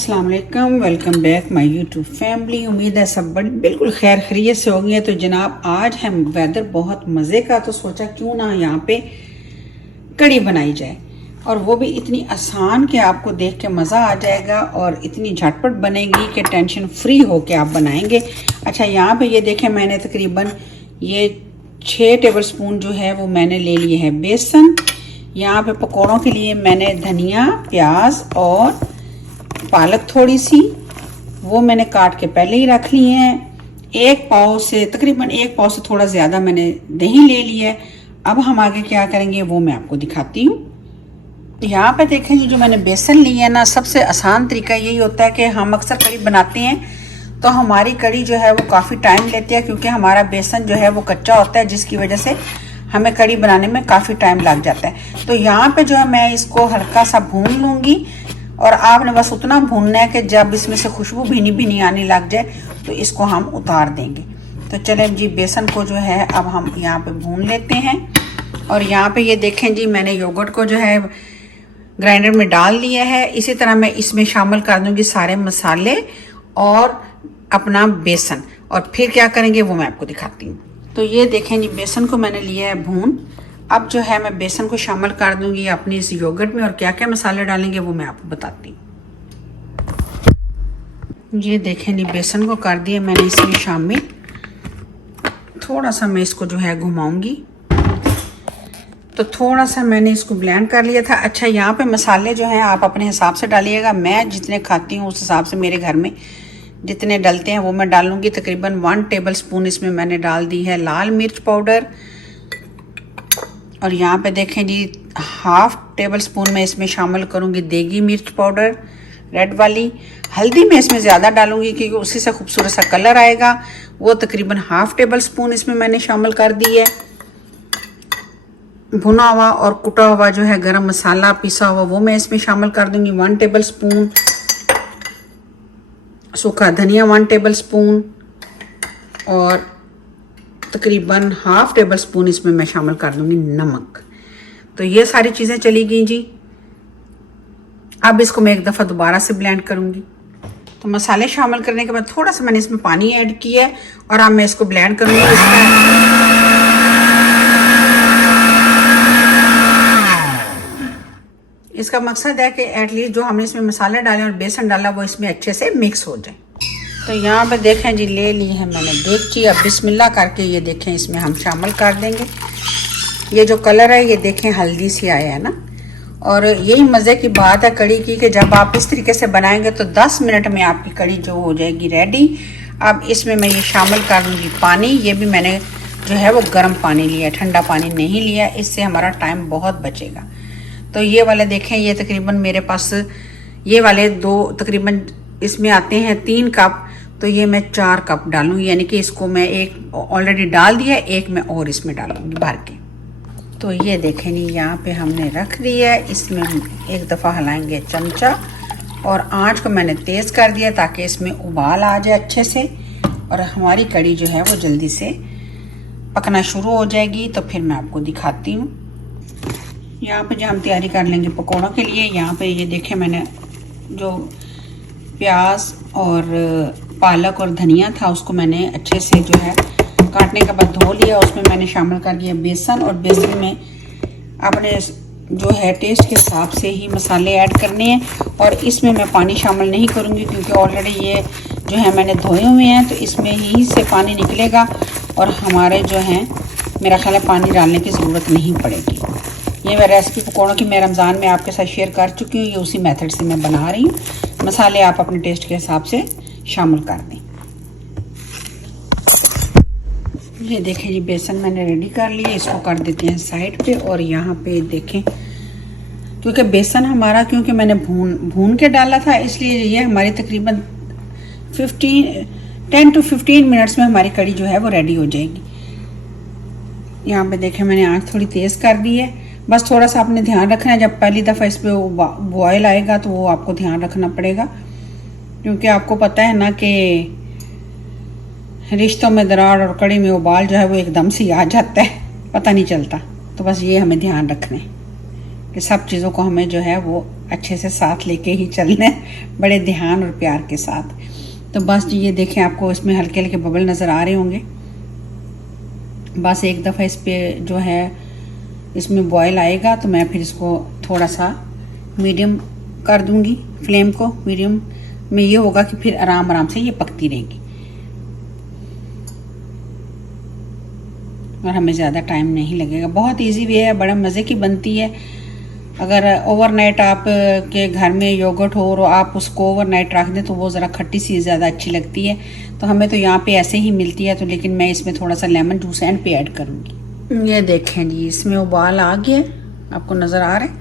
अस्सलाम वालेकुम, welcome back my YouTube family. उम्मीद है सब बिल्कुल खैर खैरियत से होंगे। तो जनाब आज है वेदर बहुत मज़े का, तो सोचा क्यों ना यहाँ पे कड़ी बनाई जाए, और वो भी इतनी आसान कि आपको देख के मज़ा आ जाएगा और इतनी झटपट बनेगी कि टेंशन फ्री हो के आप बनाएंगे। अच्छा, यहाँ पे ये देखें, मैंने तकरीबन ये 6 टेबल स्पून जो है वो मैंने ले लिए है बेसन। यहाँ पे पकौड़ों के लिए मैंने धनिया, प्याज और पालक थोड़ी सी वो मैंने काट के पहले ही रख ली है। तकरीबन एक पाव से थोड़ा ज़्यादा मैंने दही ले लिया है। अब हम आगे क्या करेंगे वो मैं आपको दिखाती हूँ। यहाँ पे देखें जो मैंने बेसन ली है ना, सबसे आसान तरीका यही होता है कि हम अक्सर कड़ी बनाते हैं तो हमारी कड़ी जो है वो काफ़ी टाइम लेती है, क्योंकि हमारा बेसन जो है वो कच्चा होता है, जिसकी वजह से हमें कड़ी बनाने में काफ़ी टाइम लग जाता है। तो यहाँ पे जो है मैं इसको हल्का सा भून लूँगी, और आपने बस उतना भूनना है कि जब इसमें से खुशबू भीनी भीनी आने लग जाए तो इसको हम उतार देंगे। तो चलें जी, बेसन को जो है अब हम यहाँ पे भून लेते हैं। और यहाँ पे ये देखें जी, मैंने योगर्ट को जो है ग्राइंडर में डाल दिया है। इसी तरह मैं इसमें शामिल कर दूँगी सारे मसाले और अपना बेसन, और फिर क्या करेंगे वो मैं आपको दिखाती हूँ। तो ये देखें जी, बेसन को मैंने लिया है भून। अब जो है मैं बेसन को शामिल कर दूंगी अपनी इस योगर्ट में, और क्या क्या मसाले डालेंगे वो मैं आपको बताती हूँ। ये देखें जी, बेसन को कर दिया मैंने इसमें शामिल। थोड़ा सा मैं इसको जो है घुमाऊंगी, तो थोड़ा सा मैंने इसको ब्लेंड कर लिया था। अच्छा, यहाँ पे मसाले जो हैं आप अपने हिसाब से डालिएगा। मैं जितने खाती हूँ उस हिसाब से मेरे घर में जितने डलते हैं वो मैं डालूंगी। तकरीबन 1 टेबल स्पून इसमें मैंने डाल दी है लाल मिर्च पाउडर, और यहाँ पे देखें जी 1/2 टेबल स्पून मैं इसमें शामिल करूँगी देगी मिर्च पाउडर रेड वाली। हल्दी मैं इसमें ज़्यादा डालूँगी क्योंकि उसी से खूबसूरत सा कलर आएगा। वो तकरीबन 1/2 टेबल स्पून इसमें मैंने शामिल कर दी है। भुना हुआ और कुटा हुआ जो है गरम मसाला पिसा हुआ वो मैं इसमें शामिल कर दूँगी 1 टेबल स्पून। सूखा धनिया 1 टेबल स्पून, और तकरीबन 1/2 टेबल स्पून इसमें मैं शामिल कर दूंगी नमक। तो ये सारी चीज़ें चली गई जी। अब इसको मैं एक दफ़ा दोबारा से ब्लेंड करूंगी। तो मसाले शामिल करने के बाद थोड़ा सा मैंने इसमें पानी ऐड किया है, और अब मैं इसको ब्लेंड करूंगी। इसका मकसद है कि एटलीस्ट जो हमने इसमें मसाले डाले और बेसन डाला वो इसमें अच्छे से मिक्स हो जाए। तो यहाँ पे देखें जी, ले ली है मैंने देगची। अब बिस्मिल्लाह करके ये देखें इसमें हम शामिल कर देंगे। ये जो कलर है ये देखें हल्दी सी आया है ना, और यही मज़े की बात है कड़ी की कि जब आप इस तरीके से बनाएंगे तो 10 मिनट में आपकी कड़ी जो हो जाएगी रेडी। अब इसमें मैं ये शामिल कर दूँगी पानी। ये भी मैंने जो है वो गर्म पानी लिया, ठंडा पानी नहीं लिया, इससे हमारा टाइम बहुत बचेगा। तो ये वाले देखें, ये तकरीबन मेरे पास ये वाले तकरीबन इसमें आते हैं 3 कप, तो ये मैं 4 कप डालूंगी, यानी कि इसको मैं एक ऑलरेडी डाल दिया, एक मैं और इसमें डालूंगी भर के। तो ये देखें नहीं, यहाँ पे हमने रख दिया है। इसमें एक दफ़ा हिलाएंगे चमचा, और आंच को मैंने तेज़ कर दिया ताकि इसमें उबाल आ जाए अच्छे से, और हमारी कड़ी जो है वो जल्दी से पकना शुरू हो जाएगी। तो फिर मैं आपको दिखाती हूँ। यहाँ पे जो हम तैयारी कर लेंगे पकौड़ों के लिए, यहाँ पे ये देखें मैंने जो प्याज और पालक और धनिया था उसको मैंने अच्छे से जो है काटने के बाद धो लिया। उसमें मैंने शामिल कर दिया बेसन, और बेसन में अपने जो है टेस्ट के हिसाब से ही मसाले ऐड करने हैं, और इसमें मैं पानी शामिल नहीं करूँगी क्योंकि ऑलरेडी ये जो है मैंने धोए हुए हैं, तो इसमें ही से पानी निकलेगा, और हमारे जो हैं मेरा ख्याल है पानी डालने की ज़रूरत नहीं पड़ेगी। ये मैं रेसिपी पकौड़ों की मैं रमज़ान में आपके साथ शेयर कर चुकी हूँ, ये उसी मेथड से मैं बना रही हूँ। मसाले आप अपने टेस्ट के हिसाब से शामिल कर दें। ये देखें जी, बेसन मैंने रेडी कर लिया, इसको कर देते हैं साइड पे। और यहाँ पे देखें, क्योंकि बेसन हमारा मैंने भून के डाला था, इसलिए ये हमारी तकरीबन 10 to 15 मिनट्स में हमारी कड़ी जो है वो रेडी हो जाएगी। यहाँ पे देखें मैंने आँच थोड़ी तेज़ कर दी है। बस थोड़ा सा आपने ध्यान रखना है, जब पहली दफ़ा इस पर बॉयल आएगा तो वो आपको ध्यान रखना पड़ेगा, क्योंकि आपको पता है ना कि रिश्तों में दरार और कड़ी में उबाल जो है वो एकदम से आ जाता है, पता नहीं चलता। तो बस ये हमें ध्यान रखना है। कि सब चीज़ों को हमें जो है वो अच्छे से साथ लेके ही चलना है, बड़े ध्यान और प्यार के साथ। तो बस जी ये देखें, आपको इसमें हल्के हल्के बबल नज़र आ रहे होंगे। बस एक दफ़ा इस पर जो है इसमें बॉयल आएगा तो मैं फिर इसको थोड़ा सा मीडियम कर दूंगी, फ्लेम को मीडियम में। ये होगा कि फिर आराम आराम से ये पकती रहेगी और हमें ज़्यादा टाइम नहीं लगेगा। बहुत इजी वे है, बड़ा मज़े की बनती है। अगर ओवरनाइट आप के घर में योगर्ट हो और आप उसको ओवरनाइट रख दें तो वो ज़रा खट्टी सी ज़्यादा अच्छी लगती है। तो हमें तो यहाँ पे ऐसे ही मिलती है, तो लेकिन मैं इसमें थोड़ा सा लेमन जूस एंड पे ऐड करूँगी। ये देखें जी, इसमें उबाल आ गया, आपको नज़र आ रहा है।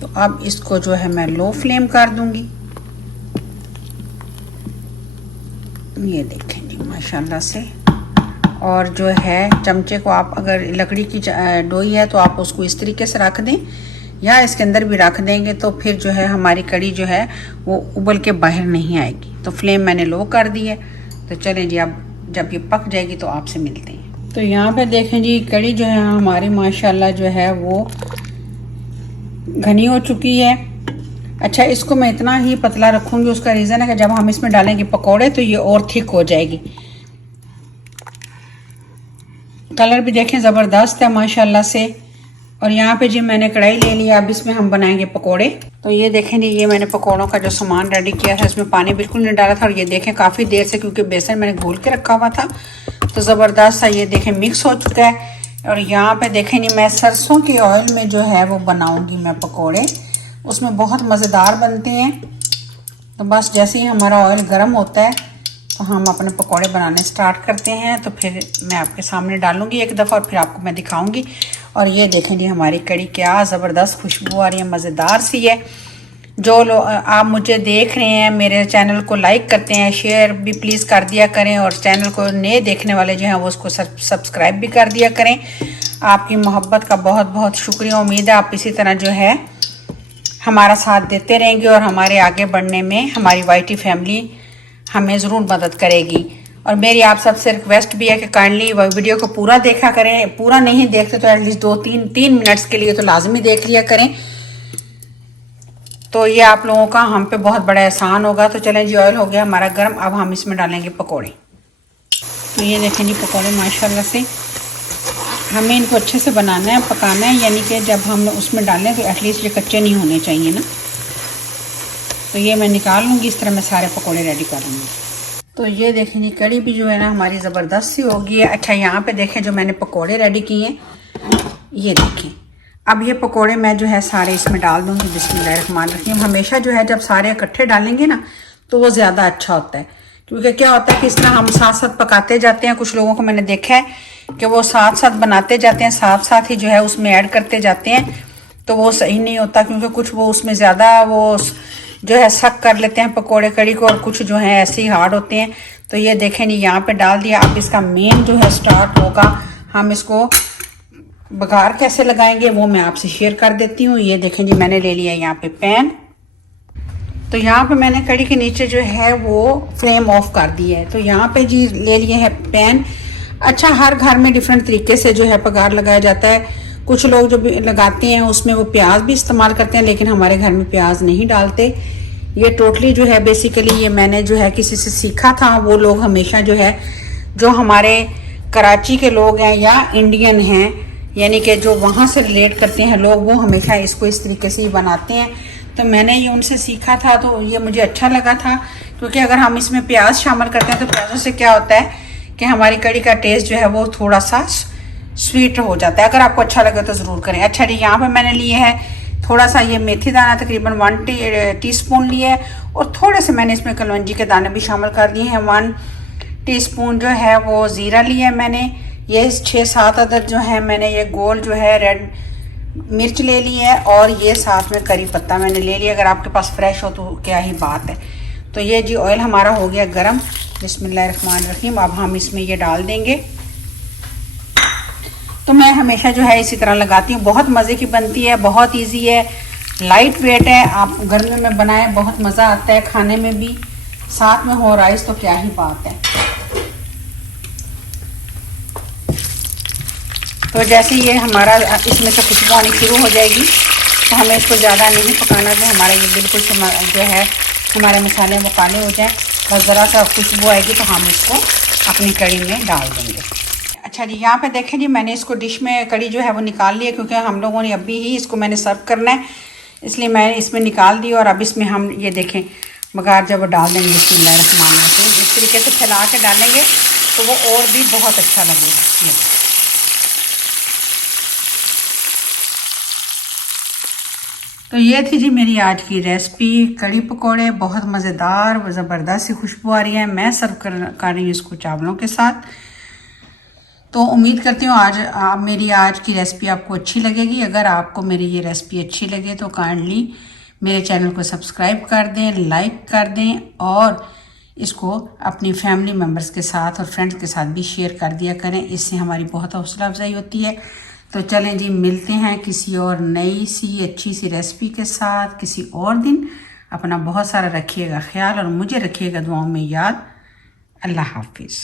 तो अब इसको जो है मैं लो फ्लेम कर दूँगी। ये देखें जी माशाल्लाह से। और जो है चमचे को आप, अगर लकड़ी की डोई है तो आप उसको इस तरीके से रख दें या इसके अंदर भी रख देंगे तो फिर जो है हमारी कड़ी जो है वो उबल के बाहर नहीं आएगी। तो फ्लेम मैंने लो कर दी है। तो चलें जी, अब जब ये पक जाएगी तो आपसे मिलते हैं। तो यहाँ पे देखें जी, कड़ी जो है हमारी माशाल्लाह जो है वो घनी हो चुकी है। अच्छा, इसको मैं इतना ही पतला रखूँगी, उसका रीज़न है कि जब हम इसमें डालेंगे पकौड़े तो ये और थिक हो जाएगी। कलर भी देखें ज़बरदस्त है माशाल्लाह से। और यहाँ पे जी मैंने कढ़ाई ले लिया, अब इसमें हम बनाएंगे पकोड़े। तो ये देखें जी, ये मैंने पकोड़ों का जो सामान रेडी किया था, इसमें पानी बिल्कुल नहीं डाला था। और ये देखें काफ़ी देर से, क्योंकि बेसन मैंने घोल के रखा हुआ था, तो ज़बरदस्त सा ये देखें मिक्स हो चुका है। और यहाँ पे देखें जी, मैं सरसों के ऑयल में जो है वो बनाऊँगी मैं पकौड़े, उसमें बहुत मज़ेदार बनते हैं। तो बस जैसे ही हमारा ऑयल गर्म होता है तो हम अपने पकोड़े बनाने स्टार्ट करते हैं। तो फिर मैं आपके सामने डालूंगी एक दफ़ा और फिर आपको मैं दिखाऊंगी। और ये देखें जी, हमारी कड़ी क्या ज़बरदस्त खुशबू आ रही है, मज़ेदार सी है। जो लोग आप मुझे देख रहे हैं, मेरे चैनल को लाइक करते हैं, शेयर भी प्लीज़ कर दिया करें। और चैनल को नए देखने वाले जो हैं वो उसको सब्सक्राइब भी कर दिया करें। आपकी मोहब्बत का बहुत बहुत शुक्रिया। उम्मीद है आप इसी तरह जो है हमारा साथ देते रहेंगे और हमारे आगे बढ़ने में हमारी YT फैमिली हमें ज़रूर मदद करेगी। और मेरी आप सबसे रिक्वेस्ट भी है कि काइंडली वीडियो को पूरा देखा करें। पूरा नहीं देखते तो एटलीस्ट 2-3 मिनट्स के लिए तो लाजमी देख लिया करें। तो ये आप लोगों का हम पे बहुत बड़ा एहसान होगा। तो चलें जी, ऑयल हो गया हमारा गर्म, अब हम इसमें डालेंगे पकोड़े। तो ये देखें जी पकोड़े माशाल्लाह से हमें इनको अच्छे से बनाना है, पकाना है, यानी कि जब हम उसमें डालें तो एटलीस्ट ये कच्चे नहीं होने चाहिए ना। तो ये मैं निकाल लूँगी, इस तरह मैं सारे पकोड़े रेडी कर लूँगी। तो ये देखें जी, कड़ी भी जो है ना हमारी ज़बरदस्त सी होगी है। अच्छा, यहाँ पे देखें जो मैंने पकोड़े रेडी किए हैं, ये देखें। अब ये पकोड़े मैं जो है सारे इसमें डाल दूँगी। बिस्मिल्लाहिर्रहमानिर्रहीम। हमेशा जो है जब सारे इकट्ठे डालेंगे ना तो वो ज़्यादा अच्छा होता है, क्योंकि क्या होता है कि इस तरह हम साथ साथ पकाते जाते हैं। कुछ लोगों को मैंने देखा है कि वो साथ साथ बनाते जाते हैं, साथ साथ ही जो है उसमें ऐड करते जाते हैं, तो वो सही नहीं होता। क्योंकि कुछ वो उसमें ज़्यादा वो जो है सक कर लेते हैं पकोड़े कड़ी को, और कुछ जो है ऐसे ही हार्ड होते हैं। तो ये देखें नहीं, यहाँ पे डाल दिया। अब इसका मेन जो है स्टार्ट होगा, हम इसको बघार कैसे लगाएंगे वो मैं आपसे शेयर कर देती हूँ। ये देखें जी, मैंने ले लिया यहाँ पे पैन। तो यहाँ पे मैंने कड़ी के नीचे जो है वो फ्लेम ऑफ कर दी है। तो यहाँ पे जी ले लिए है पैन। अच्छा, हर घर में डिफरेंट तरीके से जो है बघार लगाया जाता है। कुछ लोग जो भी लगाते हैं उसमें वो प्याज भी इस्तेमाल करते हैं, लेकिन हमारे घर में प्याज नहीं डालते। ये टोटली जो है बेसिकली ये मैंने जो है किसी से सीखा था। वो लोग हमेशा जो है, जो हमारे कराची के लोग हैं या इंडियन हैं, यानी कि जो वहाँ से रिलेट करते हैं लोग, वो हमेशा इसको इस तरीके से ही बनाते हैं। तो मैंने ये उनसे सीखा था, तो ये मुझे अच्छा लगा था। क्योंकि अगर हम इसमें प्याज शामिल करते हैं तो प्याजों से क्या होता है कि हमारी कड़ी का टेस्ट जो है वो थोड़ा सा स्वीट हो जाता है। अगर आपको अच्छा लगे तो ज़रूर करें। अच्छा जी, यहाँ पे मैंने लिए है थोड़ा सा ये मेथी दाना, तकरीबन 1 टीस्पून लिए है। और थोड़े से मैंने इसमें कलौंजी के दाने भी शामिल कर दिए हैं। 1 टीस्पून जो है वो ज़ीरा लिया है मैंने। ये 6-7 अदद जो है मैंने ये गोल जो है रेड मिर्च ले ली है। और ये साथ में करी पत्ता मैंने ले लिया। अगर आपके पास फ्रेश हो तो क्या ही बात है। तो ये जी ऑयल हमारा हो गया गरम। बिस्मिल्लाहिर्रहमानिर्रहीम। अब हम इसमें ये डाल देंगे। तो मैं हमेशा जो है इसी तरह लगाती हूँ। बहुत मज़े की बनती है, बहुत इजी है, लाइट वेट है। आप गर्मी में बनाएं, बहुत मज़ा आता है खाने में भी। साथ में हो राइस तो क्या ही बात है। तो जैसे ये हमारा इसमें से खुशबू आनी शुरू हो जाएगी तो हमें इसको ज़्यादा नहीं पकाना, जो हमारा ये बिल्कुल जो है हमारे मसाले वो काले हो जाए, बस ज़रा सा खुशबू आएगी तो हम इसको अपनी कड़ी में डाल देंगे। अच्छा जी, यहाँ पे देखें जी, मैंने इसको डिश में कड़ी जो है वो निकाल लिया, क्योंकि हम लोगों ने अभी ही इसको मैंने सर्व करना है, इसलिए मैंने इसमें निकाल दी। और अब इसमें हम ये देखें बघार जब डाल देंगे बिस्मिल्लाहिर्रहमानिर्रहीम, इस तरीके से फैला के डालेंगे तो वो और भी बहुत अच्छा लगेगा। ये तो ये थी जी मेरी आज की रेसिपी, कड़ी पकोड़े, बहुत मज़ेदार, ज़बरदस्त सी खुशबू आ रही है। मैं सर्व कर रही हूँ इसको चावलों के साथ। तो उम्मीद करती हूँ मेरी आज की रेसिपी आपको अच्छी लगेगी। अगर आपको मेरी ये रेसिपी अच्छी लगे तो काइंडली मेरे चैनल को सब्सक्राइब कर दें, लाइक कर दें और इसको अपनी फैमिली मेम्बर्स के साथ और फ्रेंड्स के साथ भी शेयर कर दिया करें, इससे हमारी बहुत हौसला अफजाई होती है। तो चलें जी, मिलते हैं किसी और नई सी अच्छी सी रेसिपी के साथ किसी और दिन। अपना बहुत सारा रखिएगा ख्याल और मुझे रखिएगा दुआओं में याद। अल्लाह हाफिज़।